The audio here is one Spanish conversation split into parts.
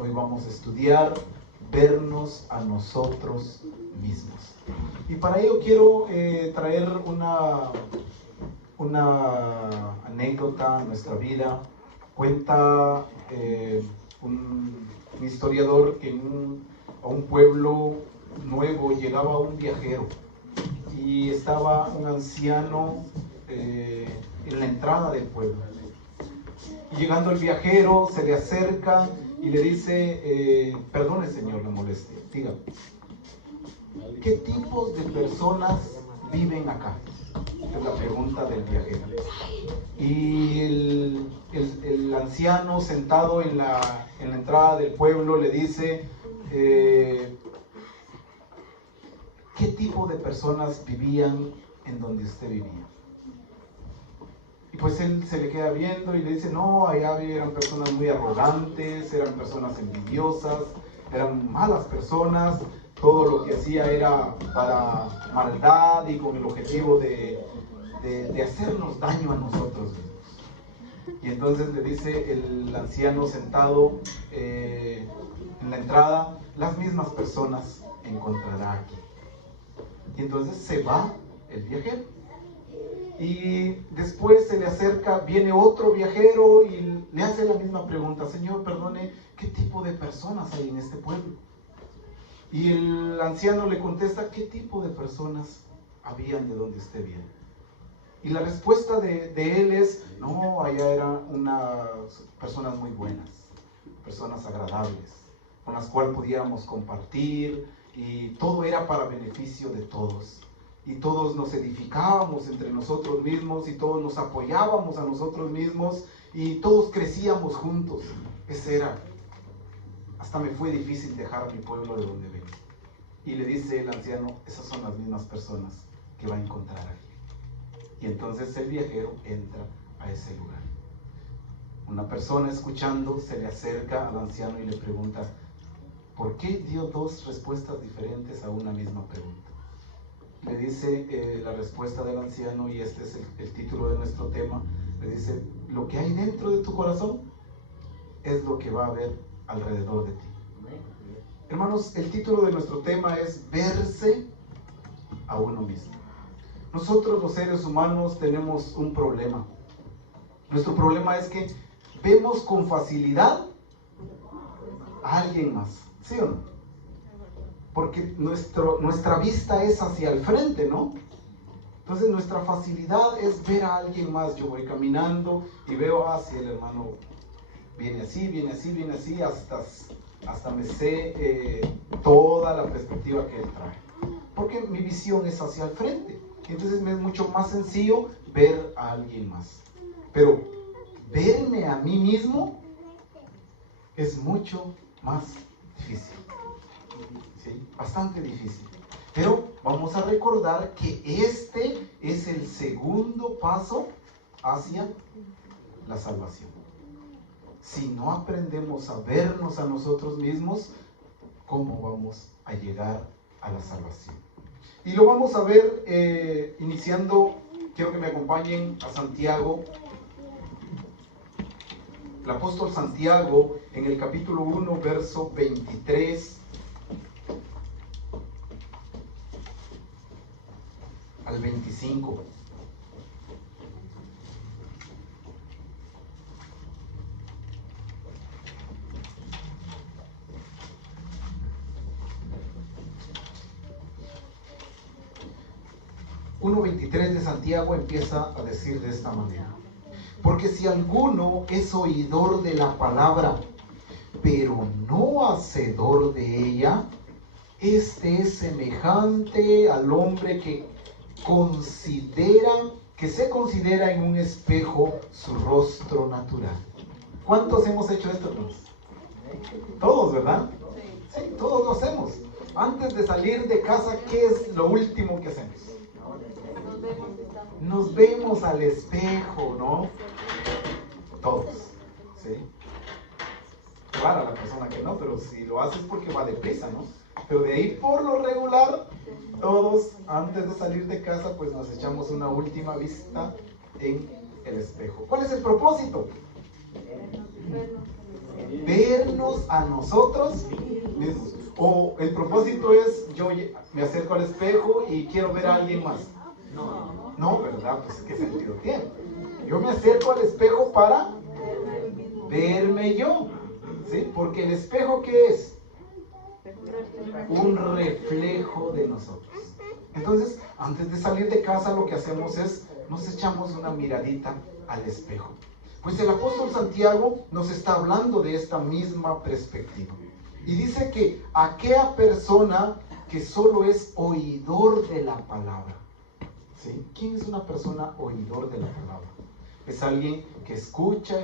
Hoy vamos a estudiar vernos a nosotros mismos. Y para ello quiero traer una anécdota en nuestra vida. Cuenta un historiador que a un pueblo nuevo llegaba un viajero y estaba un anciano en la entrada del pueblo. Y llegando el viajero se le acerca y le dice, perdone señor la molestia, dígame, ¿qué tipos de personas viven acá? Es la pregunta del viajero. Y el anciano sentado en la entrada del pueblo le dice, ¿qué tipo de personas vivían en donde usted vivía? Y pues él se le queda viendo y le dice, no, allá eran personas muy arrogantes, eran personas envidiosas, eran malas personas, todo lo que hacía era para maldad y con el objetivo de hacernos daño a nosotros mismos. Y entonces le dice el anciano sentado en la entrada, las mismas personas encontrará aquí. Y entonces se va el viajero. Y después se le acerca, viene otro viajero y le hace la misma pregunta, señor, perdone, ¿qué tipo de personas hay en este pueblo? Y el anciano le contesta, ¿qué tipo de personas habían de donde usted viene? Y la respuesta de él es, no, allá eran unas personas muy buenas, personas agradables, con las cuales podíamos compartir y todo era para beneficio de todos. Y todos nos edificábamos entre nosotros mismos y todos nos apoyábamos a nosotros mismos y todos crecíamos juntos. Ese era. Hasta me fue difícil dejar mi pueblo de donde vengo. Y le dice el anciano, esas son las mismas personas que va a encontrar aquí. Y entonces el viajero entra a ese lugar. Una persona escuchando se le acerca al anciano y le pregunta, ¿por qué dio dos respuestas diferentes a una misma pregunta? Le dice la respuesta del anciano, y este es el título de nuestro tema, le dice, lo que hay dentro de tu corazón es lo que va a haber alrededor de ti. Hermanos, el título de nuestro tema es verse a uno mismo. Nosotros los seres humanos tenemos un problema. Nuestro problema es que vemos con facilidad a alguien más, ¿sí o no? Porque nuestra vista es hacia el frente, ¿no? Entonces nuestra facilidad es ver a alguien más. Yo voy caminando y veo, si el hermano viene así, hasta me sé toda la perspectiva que él trae. Porque mi visión es hacia el frente. Entonces me es mucho más sencillo ver a alguien más. Pero verme a mí mismo es mucho más difícil. ¿Sí? Bastante difícil. Pero vamos a recordar que este es el segundo paso hacia la salvación. Si no aprendemos a vernos a nosotros mismos, ¿cómo vamos a llegar a la salvación? Y lo vamos a ver iniciando, quiero que me acompañen a Santiago. El apóstol Santiago en el capítulo 1, verso 23 al 25. Uno 23 de Santiago empieza a decir de esta manera: porque si alguno es oidor de la palabra, pero no hacedor de ella, este es semejante al hombre que se considera en un espejo su rostro natural. ¿Cuántos hemos hecho esto, hermanos? Todos, ¿verdad? Sí, todos lo hacemos. Antes de salir de casa, ¿qué es lo último que hacemos? Nos vemos al espejo, ¿no? Todos, ¿sí? Claro, la persona que no, pero si lo haces porque va deprisa, ¿no? Pero de ahí, por lo regular, todos antes de salir de casa, pues nos echamos una última vista en el espejo. ¿Cuál es el propósito? vernos a nosotros mismos. O el propósito es, yo me acerco al espejo y quiero ver a alguien más. No, ¿verdad? Pues ¿qué sentido tiene? Yo me acerco al espejo para verme yo, ¿sí? Porque el espejo, ¿qué es? Un reflejo de nosotros. Entonces, antes de salir de casa, lo que hacemos es, nos echamos una miradita al espejo. Pues el apóstol Santiago nos está hablando de esta misma perspectiva. Y dice que aquella persona que solo es oidor de la palabra. ¿Sí? ¿Quién es una persona oidor de la palabra? Es alguien que escucha,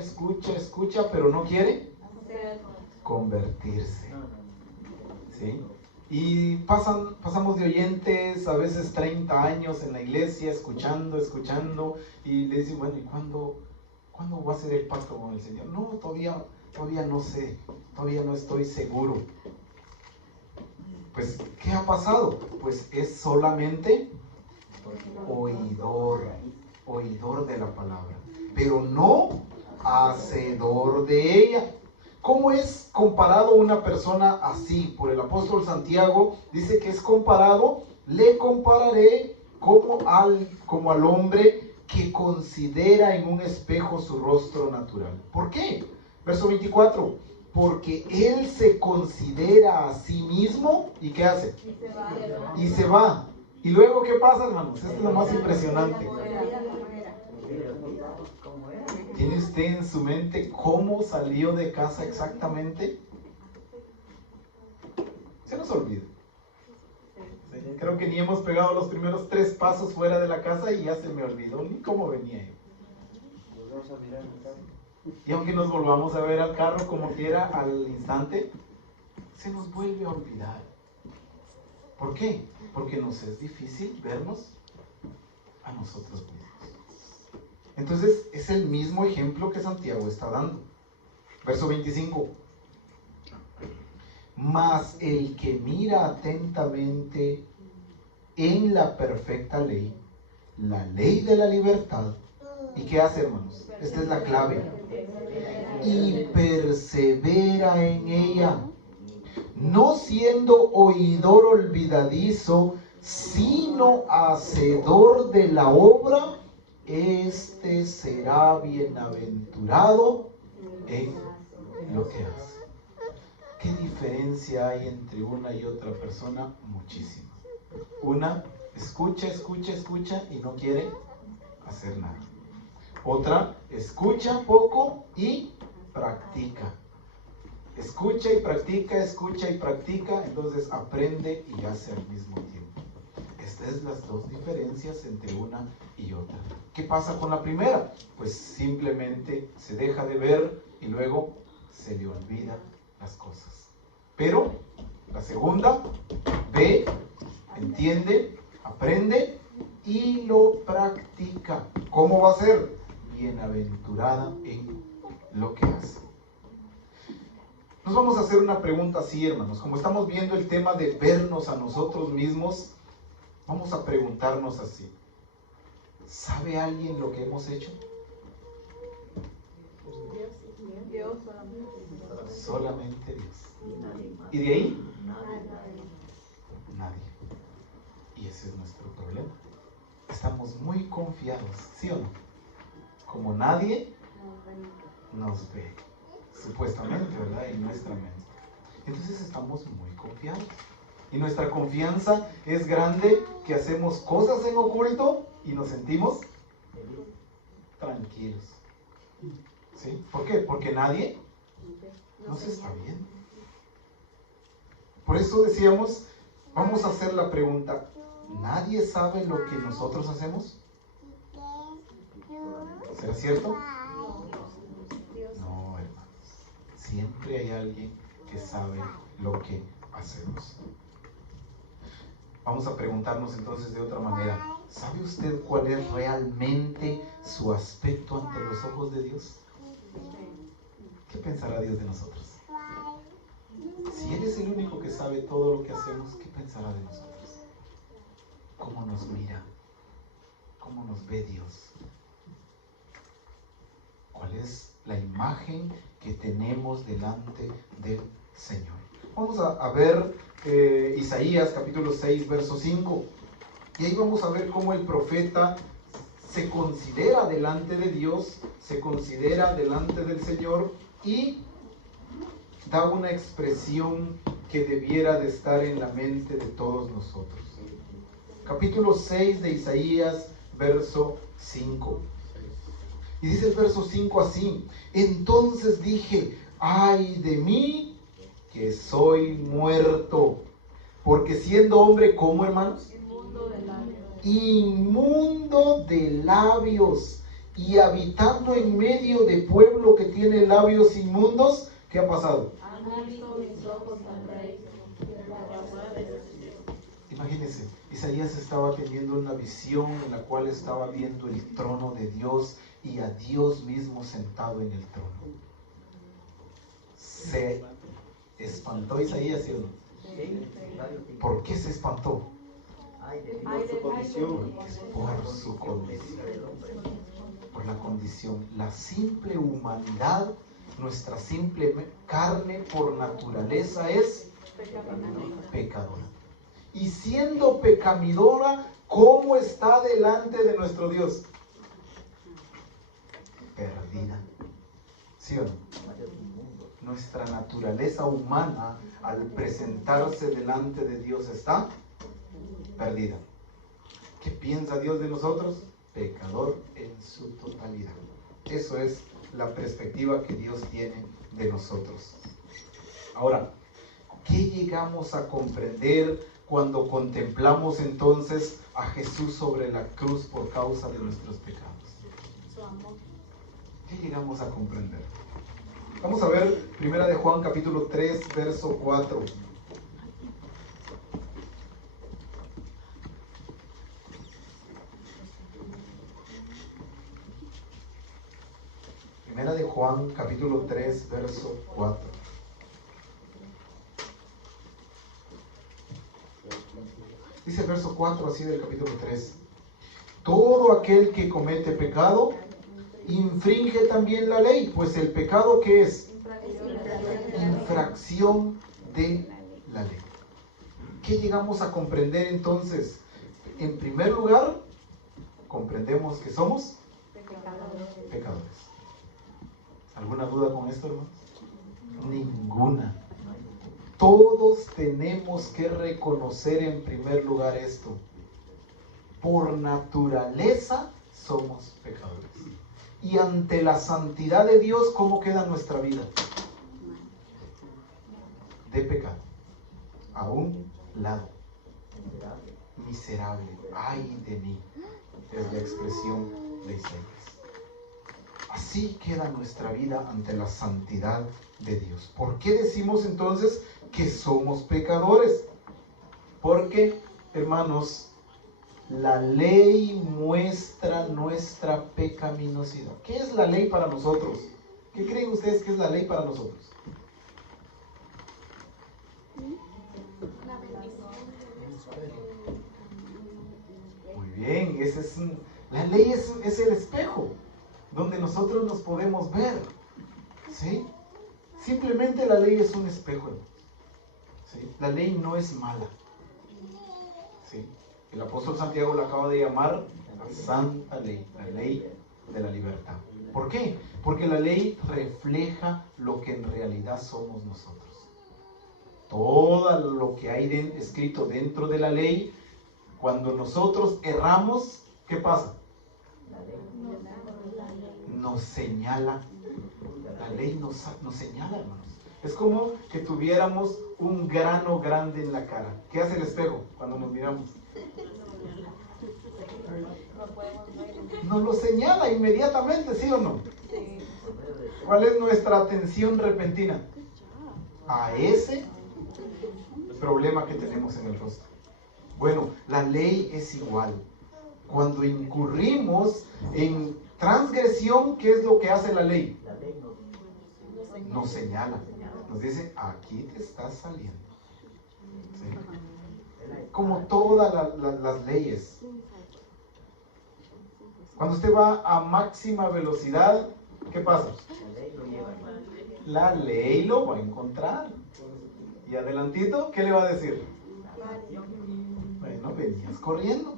pero no quiere convertirse. ¿Sí? Y pasamos de oyentes a veces 30 años en la iglesia, escuchando, y le dicen, bueno, ¿y cuándo va a ser el pacto con el Señor? No, todavía no sé, todavía no estoy seguro. Pues, ¿qué ha pasado? Pues es solamente oidor de la palabra, pero no hacedor de ella. ¿Cómo es comparado una persona así? Por el apóstol Santiago dice que es comparado, le compararé como al hombre que considera en un espejo su rostro natural. ¿Por qué? Verso 24, porque él se considera a sí mismo, ¿y qué hace? Y se va. ¿Y luego qué pasa, hermanos? Esto es lo más impresionante. ¿Tiene usted en su mente cómo salió de casa exactamente? Se nos olvida. ¿Sí? Creo que ni hemos pegado los primeros 3 pasos fuera de la casa y ya se me olvidó ni cómo venía yo. Y aunque nos volvamos a ver al carro como quiera al instante, se nos vuelve a olvidar. ¿Por qué? Porque nos es difícil vernos a nosotros mismos. Entonces es el mismo ejemplo que Santiago está dando. Verso 25. Mas el que mira atentamente en la perfecta ley, la ley de la libertad, ¿y qué hace, hermanos? Esta es la clave. Y persevera en ella, no siendo oidor olvidadizo, sino hacedor de la obra, este será bienaventurado en lo que hace. ¿Qué diferencia hay entre una y otra persona? Muchísima. Una escucha y no quiere hacer nada. Otra escucha poco y practica. Escucha y practica, entonces aprende y hace al mismo tiempo. Estas son las dos diferencias entre una y otra. ¿Qué pasa con la primera? Pues simplemente se deja de ver y luego se le olvidan las cosas. Pero la segunda, ve, entiende, aprende y lo practica. ¿Cómo va a ser? Bienaventurada en lo que hace. Nos vamos a hacer una pregunta así, hermanos. Como estamos viendo el tema de vernos a nosotros mismos, vamos a preguntarnos así. ¿Sabe alguien lo que hemos hecho? Dios. Solamente Dios. ¿Y de ahí? Nadie. Y ese es nuestro problema. Estamos muy confiados, ¿sí o no? Como nadie nos ve, supuestamente, ¿verdad? En nuestra mente. Entonces estamos muy confiados. Y nuestra confianza es grande que hacemos cosas en oculto y nos sentimos tranquilos. ¿Sí? ¿Por qué? Porque nadie nos está viendo. Por eso decíamos, vamos a hacer la pregunta, ¿nadie sabe lo que nosotros hacemos? ¿Será cierto? No, hermanos. Siempre hay alguien que sabe lo que hacemos. Vamos a preguntarnos entonces de otra manera. ¿Sabe usted cuál es realmente su aspecto ante los ojos de Dios? ¿Qué pensará Dios de nosotros? Si Él es el único que sabe todo lo que hacemos, ¿qué pensará de nosotros? ¿Cómo nos mira? ¿Cómo nos ve Dios? ¿Cuál es la imagen que tenemos delante del Señor. Vamos a ver Isaías capítulo 6, verso 5. Y ahí vamos a ver cómo el profeta se considera delante de Dios, se considera delante del Señor y da una expresión que debiera de estar en la mente de todos nosotros. Capítulo 6 de Isaías, verso 5. Y dice el verso 5 así: entonces dije, ay de mí, que soy muerto, porque siendo hombre, ¿cómo, hermanos? Inmundo de labios, y habitando en medio de pueblo que tiene labios inmundos. ¿Qué ha pasado? Imagínense, Isaías estaba teniendo una visión en la cual estaba viendo el trono de Dios y a Dios mismo sentado en el trono. Se espantó Isaías, ¿sí o no? ¿Por qué se espantó? Por su condición. Por su condición. Por la condición. La simple humanidad, nuestra simple carne por naturaleza es pecadora. Y siendo pecamidora, ¿cómo está delante de nuestro Dios? Perdida. ¿Sí o no? Nuestra naturaleza humana, al presentarse delante de Dios, está perdida. ¿Qué piensa Dios de nosotros? Pecador en su totalidad. Eso es la perspectiva que Dios tiene de nosotros. Ahora, ¿qué llegamos a comprender cuando contemplamos entonces a Jesús sobre la cruz por causa de nuestros pecados? Su amor. ¿Qué llegamos a comprender? Vamos a ver 1 de Juan capítulo 3, verso 4. Primera de Juan capítulo 3, verso 4. Dice el verso 4 así del capítulo 3. Todo aquel que comete pecado infringe también la ley, pues el pecado, ¿qué es? Infracción de la ley. ¿Qué llegamos a comprender entonces? En primer lugar, comprendemos que somos pecadores. ¿Alguna duda con esto, hermanos? Ninguna. Todos tenemos que reconocer en primer lugar esto. Por naturaleza somos pecadores. Y ante la santidad de Dios, ¿cómo queda nuestra vida? De pecado. A un lado. Miserable. Ay de mí. Es la expresión de Isaías. Así queda nuestra vida ante la santidad de Dios. ¿Por qué decimos entonces que somos pecadores? Porque, hermanos, la ley muestra nuestra pecaminosidad. ¿Qué es la ley para nosotros? ¿Qué creen ustedes que es la ley para nosotros? Muy bien, la ley es el espejo donde nosotros nos podemos ver. ¿Sí? Simplemente la ley es un espejo. ¿Sí? La ley no es mala. ¿Sí? El apóstol Santiago la acaba de llamar la santa ley, la ley de la libertad. ¿Por qué? Porque la ley refleja lo que en realidad somos nosotros. Todo lo que hay escrito dentro de la ley, cuando nosotros erramos, ¿qué pasa? Nos señala. La ley nos señala, hermanos. Es como que tuviéramos un grano grande en la cara. ¿Qué hace el espejo cuando nos miramos? Nos lo señala inmediatamente, ¿sí o no? ¿Cuál es nuestra atención repentina? A ese problema que tenemos en el rostro. Bueno, la ley es igual. Cuando incurrimos en transgresión, ¿qué es lo que hace la ley? Nos señala. Nos dice, aquí te estás saliendo. ¿Sí? Como todas las leyes. Cuando usted va a máxima velocidad, ¿qué pasa? la ley lo va a encontrar. Y adelantito, ¿qué le va a decir? Bueno, venías corriendo.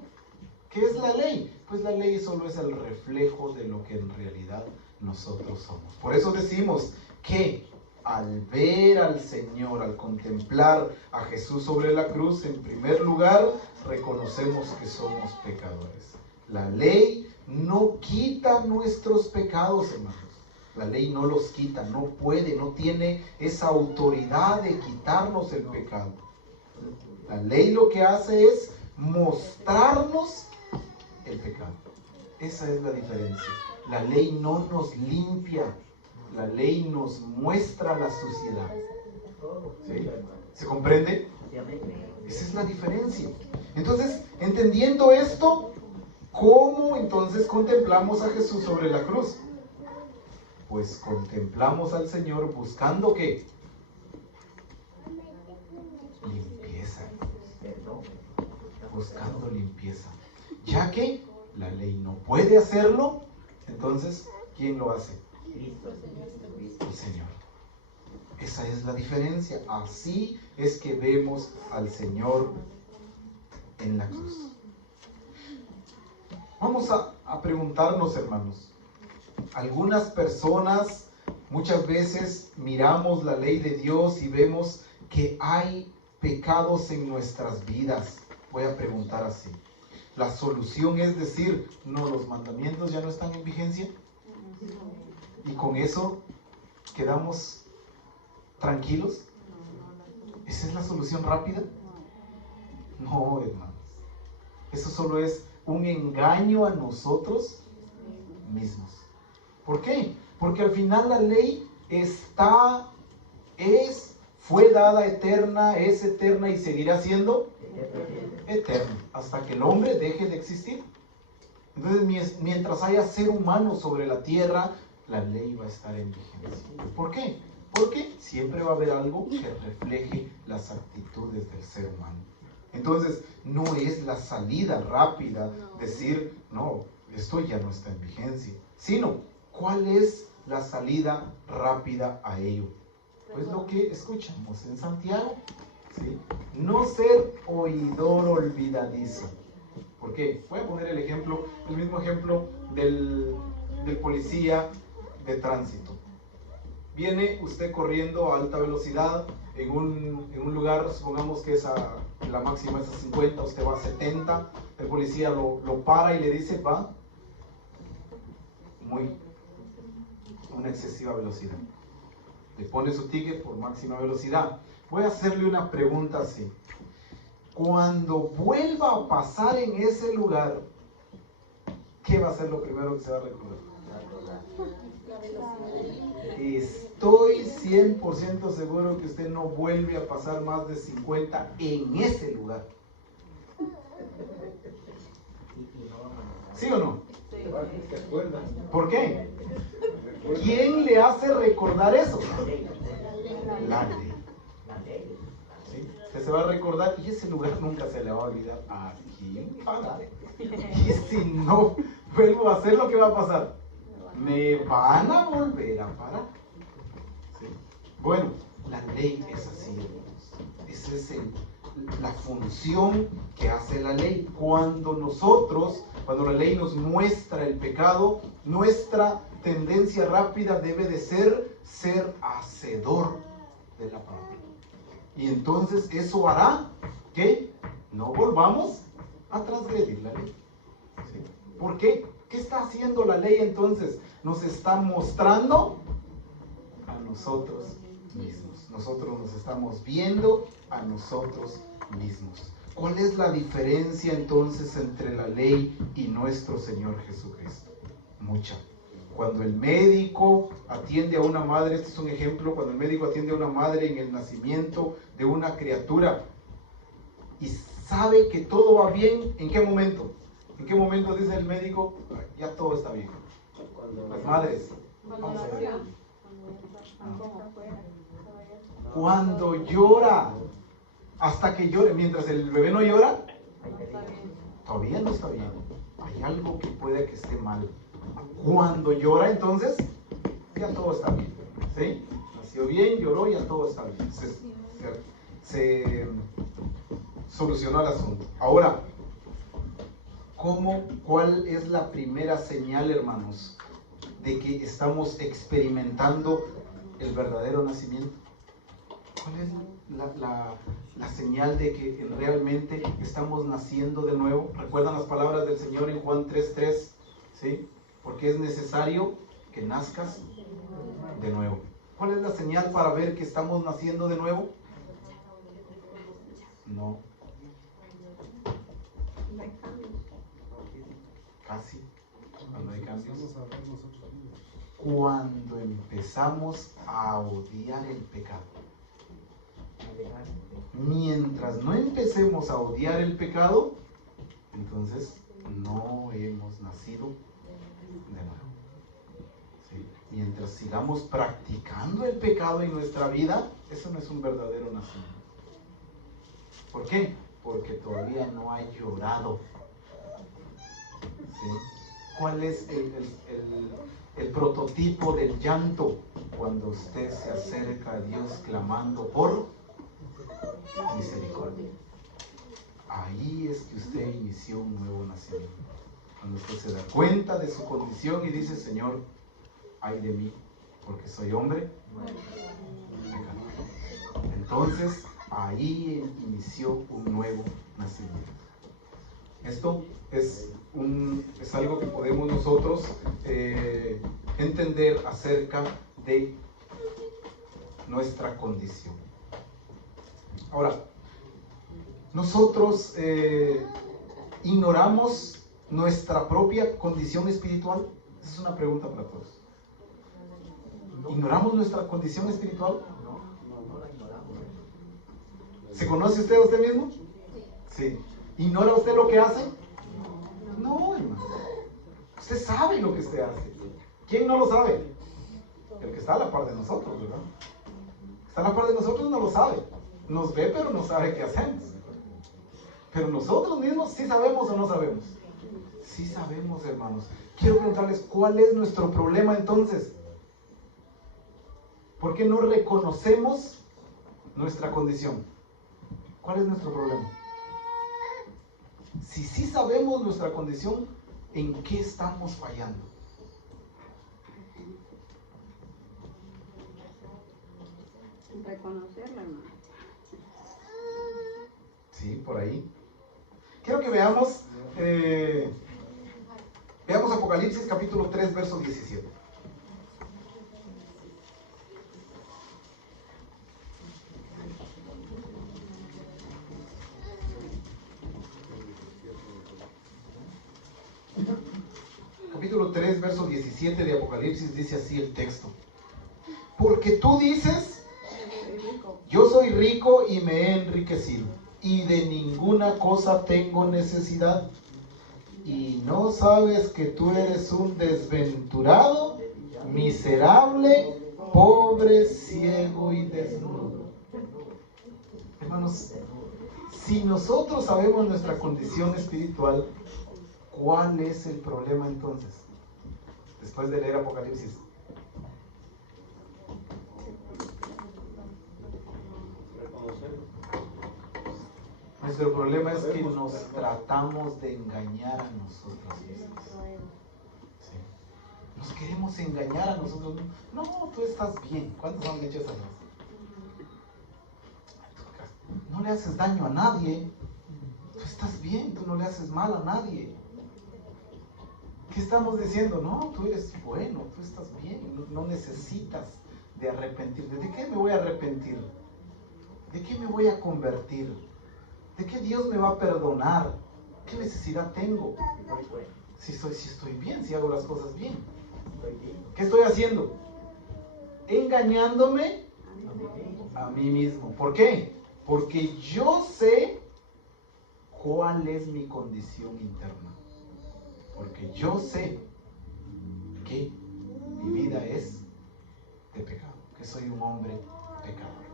¿Qué es la ley? Pues la ley solo es el reflejo de lo que en realidad nosotros somos. Por eso decimos que al ver al Señor, al contemplar a Jesús sobre la cruz, en primer lugar, reconocemos que somos pecadores. La ley no quita nuestros pecados, hermanos. La ley no los quita, no puede, no tiene esa autoridad de quitarnos el pecado. La ley lo que hace es mostrarnos el pecado. Esa es la diferencia. La ley no nos limpia, la ley nos muestra la suciedad. ¿Sí? ¿Se comprende? Esa es la diferencia. Entonces, entendiendo esto, ¿cómo entonces contemplamos a Jesús sobre la cruz? Pues contemplamos al Señor buscando ¿qué? Limpieza. Buscando limpieza. Ya que la ley no puede hacerlo, entonces, ¿quién lo hace? El Señor. Esa es la diferencia. Así es que vemos al Señor en la cruz. Vamos a preguntarnos, hermanos. Algunas personas muchas veces miramos la ley de Dios y vemos que hay pecados en nuestras vidas. Voy a preguntar así. La solución es decir, no, los mandamientos ya no están en vigencia. Y con eso quedamos tranquilos. ¿Esa es la solución rápida? No, hermanos. Eso solo es un engaño a nosotros mismos. ¿Por qué? Porque al final la ley fue dada eterna, es eterna y seguirá siendo eterna hasta que el hombre deje de existir. Entonces, mientras haya ser humano sobre la tierra, la ley va a estar en vigencia. ¿Por qué? Porque siempre va a haber algo que refleje las actitudes del ser humano. Entonces, no es la salida rápida decir, no, esto ya no está en vigencia, sino, ¿cuál es la salida rápida a ello? Pues lo que escuchamos en Santiago, ¿sí? No ser oidor olvidadizo. ¿Por qué? Voy a poner el mismo ejemplo del policía de tránsito. Viene usted corriendo a alta velocidad en un lugar, supongamos que la máxima es a 50, usted va a 70, el policía lo para y le dice, va una excesiva velocidad. Le pone su ticket por máxima velocidad. Voy a hacerle una pregunta así. Cuando vuelva a pasar en ese lugar, ¿qué va a ser lo primero que se va a recordar? Estoy 100% seguro que usted no vuelve a pasar más de 50 en ese lugar. ¿Sí o no? ¿Por qué? ¿Quién le hace recordar eso? La ley. ¿Sí? Usted se va a recordar y ese lugar nunca se le va a olvidar. Aquí en parar. Y si no vuelvo a hacer, lo que va a pasar, me van a volver a parar. ¿Sí? Bueno, la ley es así, hermanos. Esa es la función que hace la ley. Cuando la ley nos muestra el pecado, nuestra tendencia rápida debe de ser hacedor de la palabra. Y entonces eso hará que no volvamos a transgredir la ley. ¿Sí? ¿Por qué? ¿Qué está haciendo la ley entonces? Nos está mostrando a nosotros mismos. Nosotros nos estamos viendo a nosotros mismos. ¿Cuál es la diferencia entonces entre la ley y nuestro Señor Jesucristo? Mucha. Cuando el médico atiende a una madre, este es un ejemplo, cuando el médico atiende a una madre en el nacimiento de una criatura y sabe que todo va bien, ¿en qué momento? ¿En qué momento dice el médico, ya todo está bien? Las madres. Vamos a ver. Cuando llora, hasta que llore, mientras el bebé no llora, todavía no está bien. Hay algo que puede que esté mal. Cuando llora, entonces, ya todo está bien. ¿Sí? nació bien, lloró y ya todo está bien. Se solucionó el asunto. Ahora, ¿cuál es la primera señal, hermanos, de que estamos experimentando el verdadero nacimiento? ¿Cuál es la señal de que realmente estamos naciendo de nuevo? ¿Recuerdan las palabras del Señor en Juan 3:3? ¿Sí? Porque es necesario que nazcas de nuevo. ¿Cuál es la señal para ver que estamos naciendo de nuevo? No. Casi. Cuando hay cambios. Cuando empezamos a odiar el pecado. Mientras no empecemos a odiar el pecado, entonces no hemos nacido de nuevo. ¿Sí? Mientras sigamos practicando el pecado en nuestra vida, eso no es un verdadero nacimiento. ¿Por qué? Porque todavía no ha llorado. ¿Sí? ¿Cuál es el prototipo del llanto? Cuando usted se acerca a Dios clamando por misericordia. Ahí es que usted inició un nuevo nacimiento. Cuando usted se da cuenta de su condición y dice: Señor, ay de mí, porque soy hombre pecador. Entonces, ahí inició un nuevo nacimiento. Esto es algo que podemos nosotros entender acerca de nuestra condición. Ahora, nosotros ignoramos nuestra propia condición espiritual. Esa es una pregunta para todos. ¿Ignoramos nuestra condición espiritual? No la ignoramos. ¿Se conoce usted a usted mismo? Sí. ¿Ignora usted lo que hace? No, hermano. Usted sabe lo que usted hace. ¿Quién no lo sabe? El que está a la par de nosotros, ¿verdad? El que está a la par de nosotros no lo sabe. Nos ve, pero no sabe qué hacemos. Pero nosotros mismos sí sabemos o no sabemos. Sí sabemos, hermanos. Quiero preguntarles, ¿cuál es nuestro problema entonces? ¿Por qué no reconocemos nuestra condición? ¿Cuál es nuestro problema? Si sí sabemos nuestra condición, ¿en qué estamos fallando? Reconocerla, hermano. Sí, por ahí. Quiero que veamos Apocalipsis capítulo 3, verso 17. Capítulo 3, verso 17 de Apocalipsis, dice así el texto: porque tú dices: yo soy rico y me he enriquecido, y de ninguna cosa tengo necesidad, y no sabes que tú eres un desventurado, miserable, pobre, ciego y desnudo. Hermanos, si nosotros sabemos nuestra condición espiritual, ¿cuál es el problema entonces? Después de leer Apocalipsis. Nuestro problema es que nos tratamos de engañar a nosotros mismos. ¿Sí? Nos queremos engañar a nosotros mismos. No, tú estás bien. ¿Cuántos han dicho esa frase? No le haces daño a nadie. Tú estás bien, tú no le haces mal a nadie. ¿Qué estamos diciendo? No, tú eres bueno, tú estás bien, no necesitas de arrepentirte. ¿De qué me voy a arrepentir? ¿De qué me voy a convertir? ¿De qué Dios me va a perdonar? ¿Qué necesidad tengo? Si estoy bien, si hago las cosas bien. ¿Qué estoy haciendo? Engañándome a mí mismo. ¿Por qué? Porque yo sé cuál es mi condición interna. Porque yo sé que mi vida es de pecado, que soy un hombre pecador.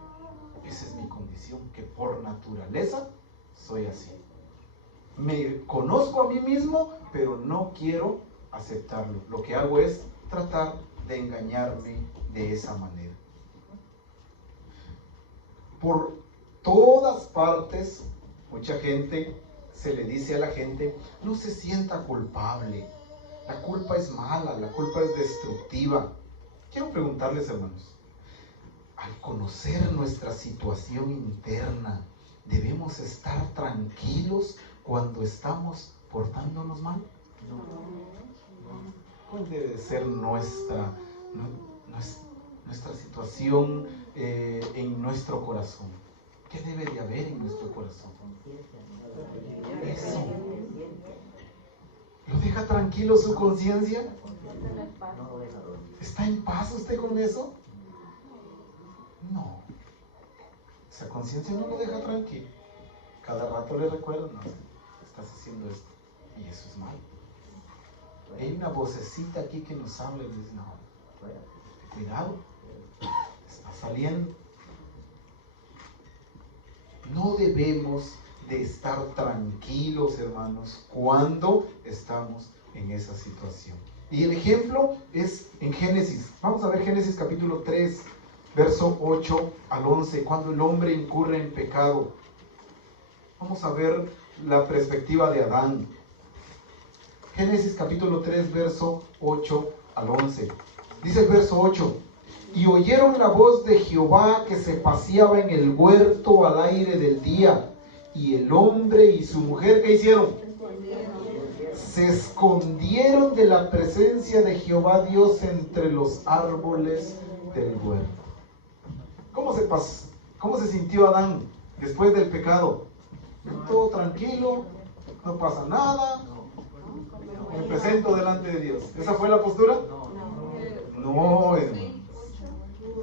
Esa es mi condición, que por naturaleza soy así. Me conozco a mí mismo, pero no quiero aceptarlo. Lo que hago es tratar de engañarme de esa manera. por todas partes, mucha gente se le dice a la gente, no se sienta culpable. La culpa es mala, la culpa es destructiva. Quiero preguntarles, hermanos, al conocer nuestra situación interna, ¿debemos estar tranquilos cuando estamos portándonos mal? ¿Cuál debe ser nuestra situación en nuestro corazón? ¿Qué debe de haber en nuestro corazón? Eso. ¿Lo deja tranquilo su conciencia? ¿Está en paz usted con eso? No. Esa conciencia no lo deja tranquilo. Cada rato le recuerda, no, estás haciendo esto y eso es malo. Hay una vocecita aquí que nos habla y nos dice, no, cuidado, está saliendo. No debemos de estar tranquilos, hermanos, cuando estamos en esa situación. Y el ejemplo es en Génesis. Vamos a ver Génesis capítulo 3, verso 8 al 11, cuando el hombre incurre en pecado. Vamos a ver la perspectiva de Adán. Génesis capítulo 3, verso 8 al 11. Dice el verso 8. Y oyeron la voz de Jehová que se paseaba en el huerto al aire del día. Y el hombre y su mujer, ¿qué hicieron? Se escondieron de la presencia de Jehová Dios entre los árboles del huerto. ¿Cómo se sintió Adán después del pecado? Todo tranquilo, no pasa nada, me presento delante de Dios. ¿Esa fue la postura? No, hermano.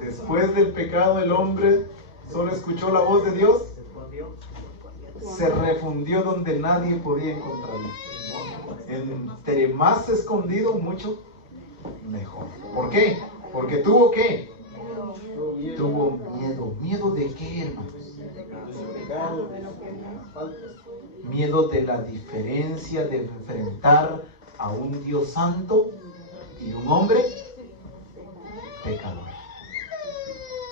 Después del pecado el hombre solo escuchó la voz de Dios, se refundió donde nadie podía encontrarlo. Entre más escondido, mucho mejor. ¿Por qué? Porque tuvo ¿qué? Tuvo miedo. ¿Miedo de qué, hermanos? Miedo de la diferencia de enfrentar a un Dios santo y un hombre pecador.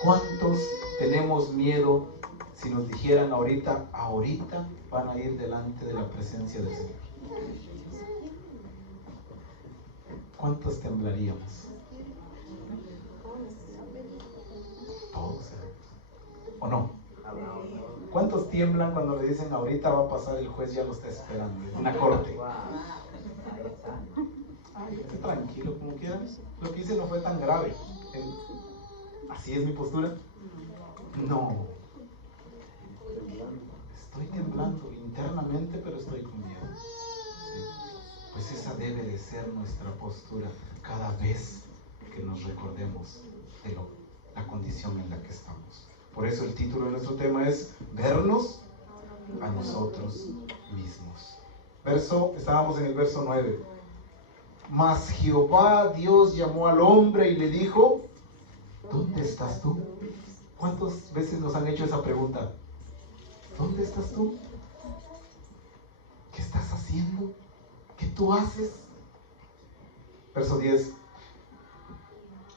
¿Cuántos tenemos miedo si nos dijeran ahorita van a ir delante de la presencia del Señor? ¿Cuántos temblaríamos? Todos, ¿o no? ¿Cuántos tiemblan cuando le dicen ahorita va a pasar, el juez ya lo está esperando en una corte? Esté tranquilo, como quieras. Lo que hice no fue tan grave. ¿Así es mi postura? No. Estoy temblando internamente, pero estoy con miedo. ¿Sí? Pues esa debe de ser nuestra postura cada vez que nos recordemos de la condición en la que estamos. Por eso el título de nuestro tema es vernos a nosotros mismos. Estábamos en el verso 9. Mas Jehová Dios llamó al hombre y le dijo, ¿dónde estás tú? ¿Cuántas veces nos han hecho esa pregunta? ¿Dónde estás tú? ¿Qué estás haciendo? ¿Qué tú haces? Verso 10.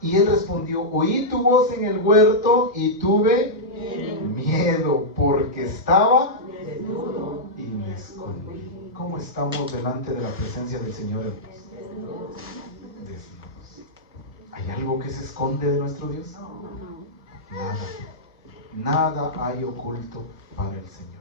Y él respondió, oí tu voz en el huerto y tuve miedo porque estaba desnudo y me escondí. ¿Cómo estamos delante de la presencia del Señor, hermanos? Desnudos. ¿Hay algo que se esconde de nuestro Dios? Nada hay oculto para el Señor.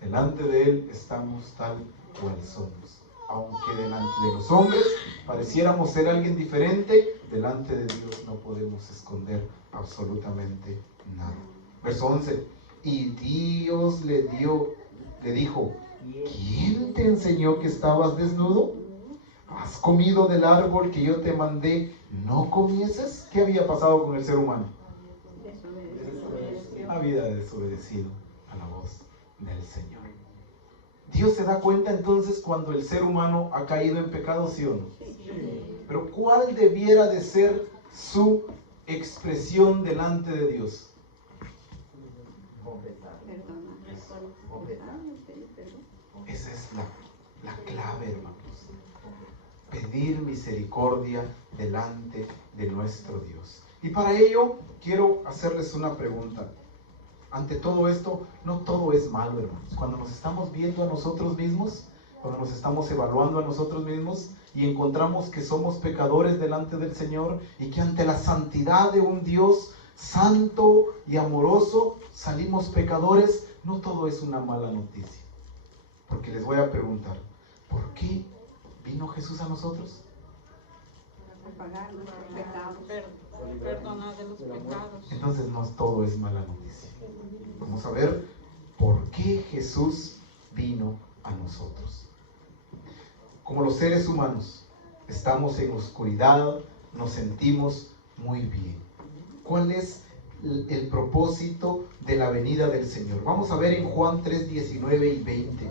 Delante de Él estamos tal cual somos. Aunque delante de los hombres pareciéramos ser alguien diferente, delante de Dios no podemos esconder absolutamente nada. Verso 11. Y Dios le dijo, ¿quién te enseñó que estabas desnudo? ¿Has comido del árbol que yo te mandé no comieses? ¿Qué había pasado con el ser humano? Había desobedecido a la voz del Señor. Dios se da cuenta entonces cuando el ser humano ha caído en pecado, ¿sí o no? Pero ¿cuál debiera de ser su expresión delante de Dios? Esa es la clave, hermanos. Pedir misericordia delante de nuestro Dios. Y para ello quiero hacerles una pregunta. ante todo esto, no todo es malo, hermanos. Cuando nos estamos viendo a nosotros mismos, cuando nos estamos evaluando a nosotros mismos y encontramos que somos pecadores delante del Señor y que ante la santidad de un Dios santo y amoroso salimos pecadores, no todo es una mala noticia. Porque les voy a preguntar, ¿por qué vino Jesús a nosotros? Para pagar nuestros pecados. Perdonar de los pecados. Entonces no todo es mala noticia. Vamos a ver por qué Jesús vino a nosotros. Como los seres humanos, estamos en oscuridad, nos sentimos muy bien. ¿Cuál es el propósito de la venida del Señor? Vamos a ver en Juan 3, 19 y 20.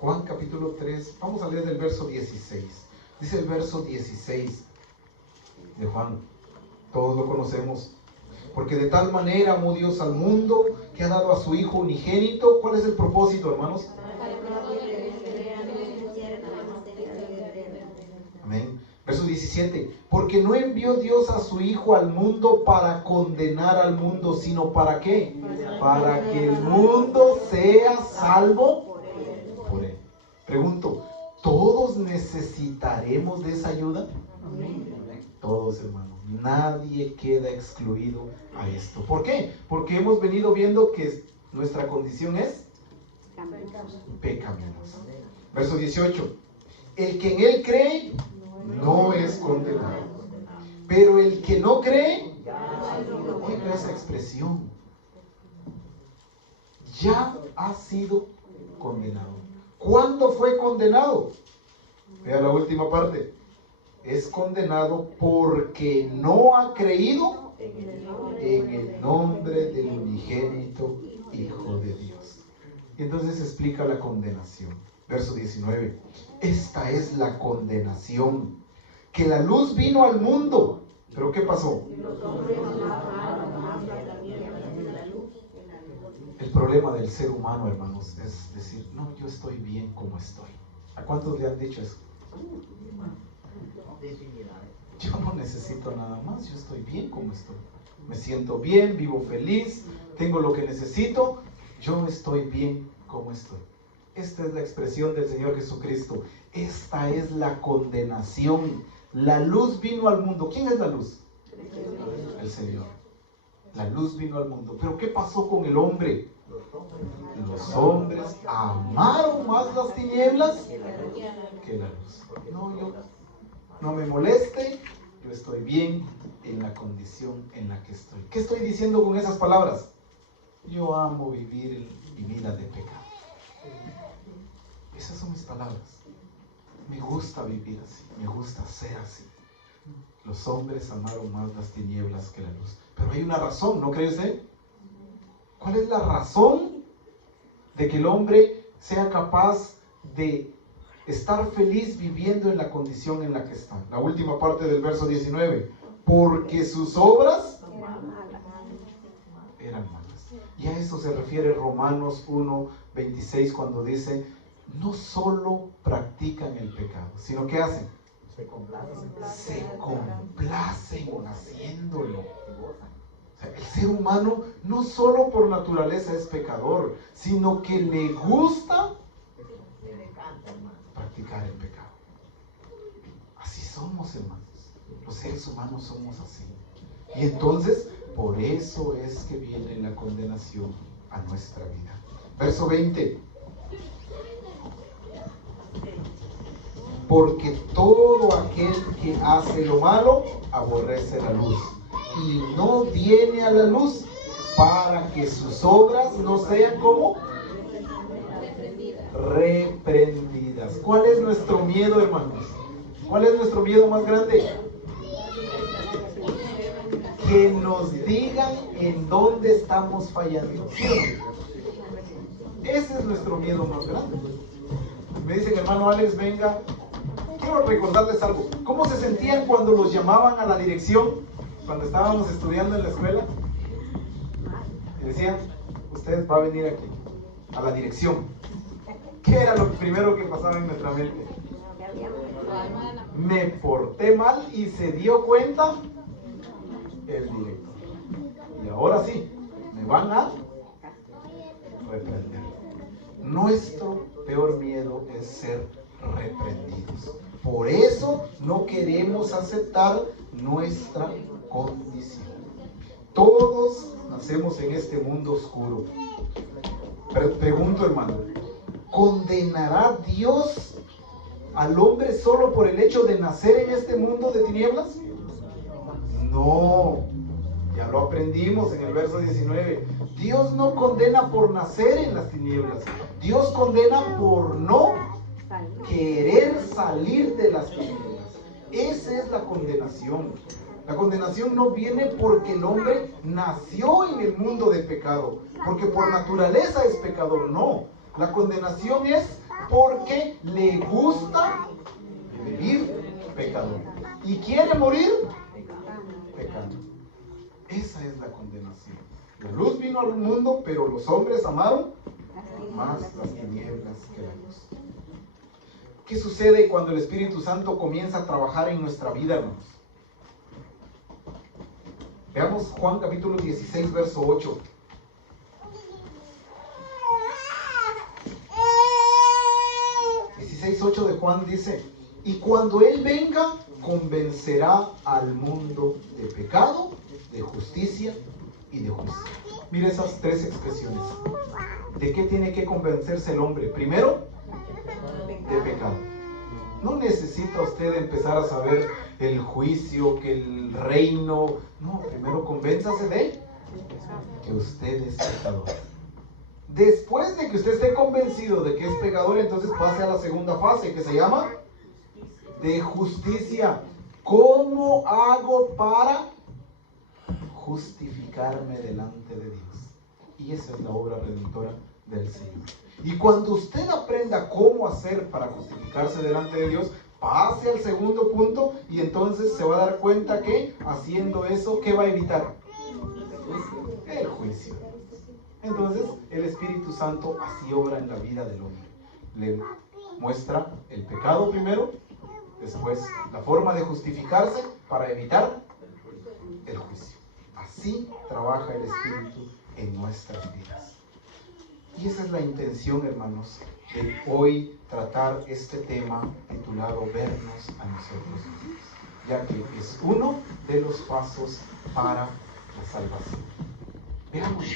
Juan capítulo 3, vamos a leer del verso 16. Dice el verso 16 de Juan, todos lo conocemos. Porque de tal manera amó Dios al mundo que ha dado a su Hijo unigénito. ¿Cuál es el propósito, hermanos? Amén. Verso 17. Porque no envió Dios a su Hijo al mundo para condenar al mundo, sino ¿para qué? Para que el mundo sea salvo por él. Pregunto, ¿todos necesitaremos de esa ayuda? Todos, hermanos. Nadie queda excluido a esto. ¿Por qué? Porque hemos venido viendo que nuestra condición es pecaminosa. Verso 18. El que en él cree no es condenado. Pero el que no cree, oiga esa expresión, ya ha sido condenado. ¿Cuándo fue condenado? Vea la última parte. Es condenado porque no ha creído en el nombre del unigénito Hijo de Dios. Y entonces explica la condenación. Verso 19. Esta es la condenación, que la luz vino al mundo. ¿Pero qué pasó? El problema del ser humano, hermanos, es decir, no, yo estoy bien como estoy. ¿A cuántos le han dicho eso? Yo no necesito nada más, yo estoy bien como estoy. Me siento bien, vivo feliz, tengo lo que necesito, yo estoy bien como estoy. Esta es la expresión del Señor Jesucristo. Esta es la condenación. La luz vino al mundo. ¿Quién es la luz? El Señor. La luz vino al mundo. ¿Pero qué pasó con el hombre? Los hombres amaron más las tinieblas que la luz. No, yo no me moleste, yo estoy bien en la condición en la que estoy. ¿Qué estoy diciendo con esas palabras? Yo amo vivir mi vida de pecado. Esas son mis palabras. Me gusta vivir así, me gusta ser así. Los hombres amaron más las tinieblas que la luz. Pero hay una razón, ¿no crees? ¿Cuál es la razón de que el hombre sea capaz de estar feliz viviendo en la condición en la que está? La última parte del verso 19. Porque sus obras eran malas. Y a eso se refiere Romanos 1:26 cuando dice, no solo practican el pecado, sino que hacen. Se complacen haciéndolo. O sea, el ser humano no solo por naturaleza es pecador, sino que le gusta practicar el pecado. Así somos, hermanos. Los seres humanos somos así. Y entonces, por eso es que viene la condenación a nuestra vida. Verso 20. Porque todo aquel que hace lo malo aborrece la luz y no viene a la luz para que sus obras no sean como reprendidas. ¿Cuál es nuestro miedo, hermanos? ¿Cuál es nuestro miedo más grande? Que nos digan en dónde estamos fallando. ¿Sí o no? Ese es nuestro miedo más grande. Me dicen, hermano Alex, venga. Quiero recordarles algo. ¿Cómo se sentían cuando los llamaban a la dirección? Cuando estábamos estudiando en la escuela. Y decían, usted va a venir aquí, a la dirección. ¿Qué era lo primero que pasaba en nuestra mente? Que habíamos hecho. Me porté mal y se dio cuenta el director. Y ahora sí, me van a reprender. Nuestro peor miedo es ser reprendidos. Por eso no queremos aceptar nuestra condición. Todos nacemos en este mundo oscuro. Pregunto, hermano, ¿condenará Dios al hombre solo por el hecho de nacer en este mundo de tinieblas? No, ya lo aprendimos en el verso 19. Dios no condena por nacer en las tinieblas. Dios condena por no querer salir de las tinieblas. Esa es la condenación. La condenación no viene porque el hombre nació en el mundo de pecado, porque por naturaleza es pecador, no. La condenación es porque le gusta vivir pecador y quiere morir pecando. Esa es la condenación. La luz vino al mundo, pero los hombres amaron más las tinieblas que la luz. ¿Qué sucede cuando el Espíritu Santo comienza a trabajar en nuestra vida, hermanos? Veamos Juan capítulo 16, verso 8. De Juan dice: y cuando Él venga, convencerá al mundo de pecado, de justicia y de juicio. Mire esas tres expresiones. ¿De qué tiene que convencerse el hombre? Primero, de pecado. No necesita usted empezar a saber el juicio, que el reino. No, primero convénzase de que usted es pecador. Después de que usted esté convencido de que es pecador, entonces pase a la segunda fase, que se llama de justicia. ¿Cómo hago para justificarme delante de Dios? Y esa es la obra redentora del Señor. Y cuando usted aprenda cómo hacer para justificarse delante de Dios, pase al segundo punto y entonces se va a dar cuenta que haciendo eso, ¿qué va a evitar? El juicio. Entonces, el Espíritu Santo así obra en la vida del hombre. Le muestra el pecado primero, después la forma de justificarse para evitar el juicio. Así trabaja el Espíritu en nuestras vidas. Y esa es la intención, hermanos, de hoy tratar este tema titulado Vernos a nosotros mismos, ya que es uno de los pasos para la salvación. Veamos.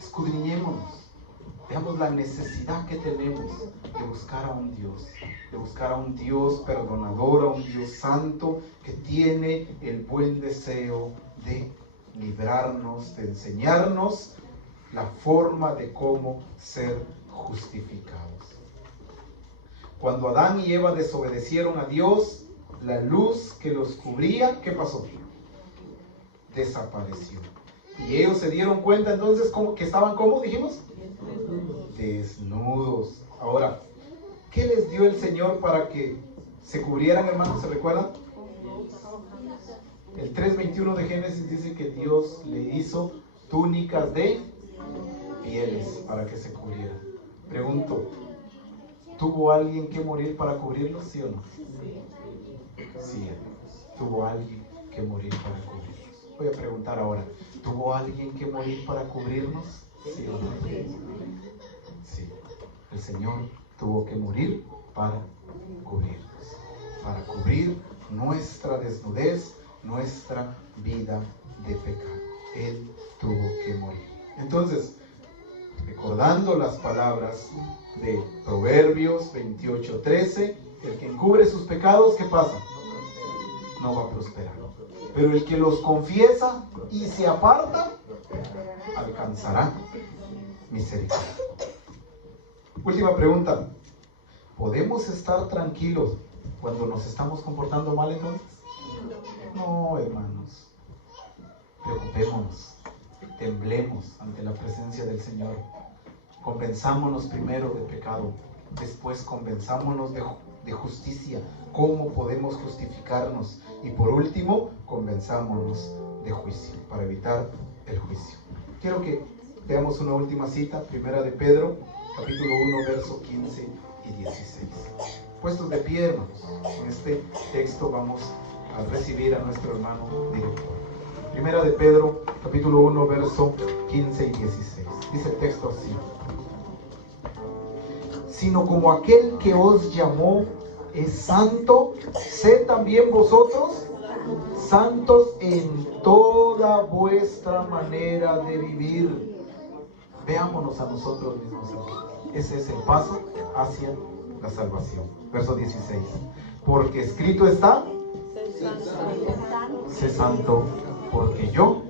Escudriñémonos, veamos la necesidad que tenemos de buscar a un Dios perdonador, a un Dios santo que tiene el buen deseo de librarnos, de enseñarnos la forma de cómo ser justificados. Cuando Adán y Eva desobedecieron a Dios, la luz que los cubría, ¿qué pasó? Desapareció. Y ellos se dieron cuenta entonces que estaban, ¿cómo dijimos? Desnudos. Ahora, ¿qué les dio el Señor para que se cubrieran, hermanos? ¿Se recuerdan? El 3:21 de Génesis dice que Dios le hizo túnicas de pieles para que se cubrieran. Pregunto, ¿tuvo alguien que morir para cubrirlos, sí o no? Sí, tuvo alguien que morir para cubrirlos. Voy a preguntar ahora, ¿tuvo alguien que morir para cubrirnos? ¿Sí o no? Sí, el Señor tuvo que morir para cubrirnos, para cubrir nuestra desnudez, nuestra vida de pecado. Él tuvo que morir. Entonces, recordando las palabras de Proverbios 28:13, el que encubre sus pecados, ¿qué pasa? No va a prosperar. Pero el que los confiesa y se aparta, alcanzará misericordia. Última pregunta. ¿Podemos estar tranquilos cuando nos estamos comportando mal entonces? No, hermanos. Preocupémonos, temblemos ante la presencia del Señor. Convenzámonos primero de pecado, después convenzámonos de justicia, cómo podemos justificarnos, y por último, convenzámonos de juicio, para evitar el juicio. Quiero que veamos una última cita, primera de Pedro, capítulo 1, verso 15 y 16. Puestos de pie, hermanos, en este texto vamos a recibir a nuestro hermano director. Primera de Pedro, capítulo 1, verso 15 y 16. Dice el texto así: sino como aquel que os llamó es santo, sed también vosotros santos en toda vuestra manera de vivir. Veámonos a nosotros mismos, hermanos. Ese es el paso hacia la salvación. Verso 16. Porque escrito está: sé santo, porque yo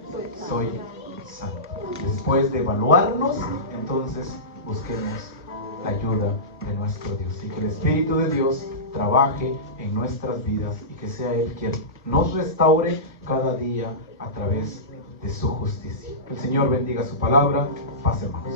soy santo. Después de evaluarnos, entonces busquemos la ayuda de nuestro Dios, y que el Espíritu de Dios trabaje en nuestras vidas y que sea Él quien nos restaure cada día a través de su justicia. Que el Señor bendiga su palabra. Paz, hermanos.